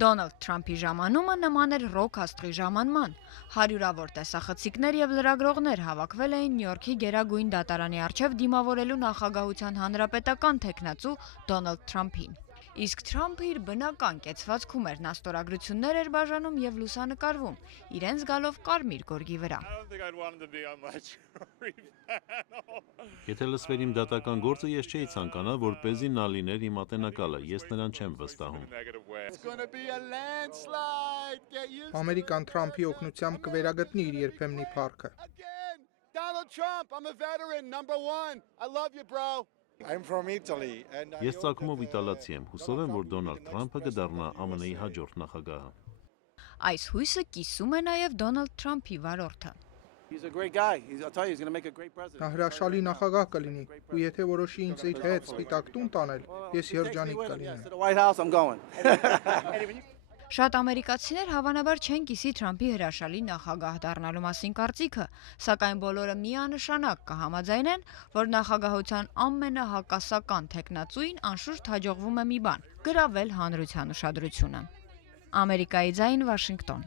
Դոնալդ Թրամփի ժամանումը նման էր ռոք աստղի ժամանման։ Հարյուրավոր տեսախցիկներ եւ լրագրողներ հավաքվել էին Նյու Յորքի Գերագույն դատարանի առջև դիմավորելու նախագահության հանրապետական թեկնածու Դոնալդ Թրամփին։ Իսկ Թրամփը իր բնական կեցվածքում էր, նա ստորագրություններ էր բաժանում եւ լուսանկարվում, իրեն զգալով կարմիր գորգի վրա։ Եթե լսվեր իմ դատական գործը, ես չէի ցանկանա, որպեսզի նա լիներ իմ ատենակալը, ես նրան չեմ վստահում։ Ամերիկան Թրամփի օգնությամբ կվերագտնի իր երբեմնի փառքը։ Ես ծագումով իտալացի եմ, հուսով եմ, որ Դոնալդ Թրամփը կդառնա ԱՄՆ-ի հաջորդ նախագահը։ Այս հույսը կիսում է նաև Դոնալդ Թրամփի վարորդը։ Նա հրաշալի նախագահ կլինի, ու եթե որոշի ինձ իր հետ Սպիտակ տուն տանել, ես երջանիկ կլինեմ։ Շատ ամերիկացիներ հավանաբար չեն կիսի Թրամփի հրաշալի նախագահ դառնալու մասին կարծիքը, սակայն բոլորը միանշանակ կհամաձայնեն, որ նախագահության ամենահակասական թեկնածուին անշուշտ հաջողվում է մի բան՝ գրավել հանրության ուշադրությունը։ Ամերիկայի ձայն, Վաշինգտոն։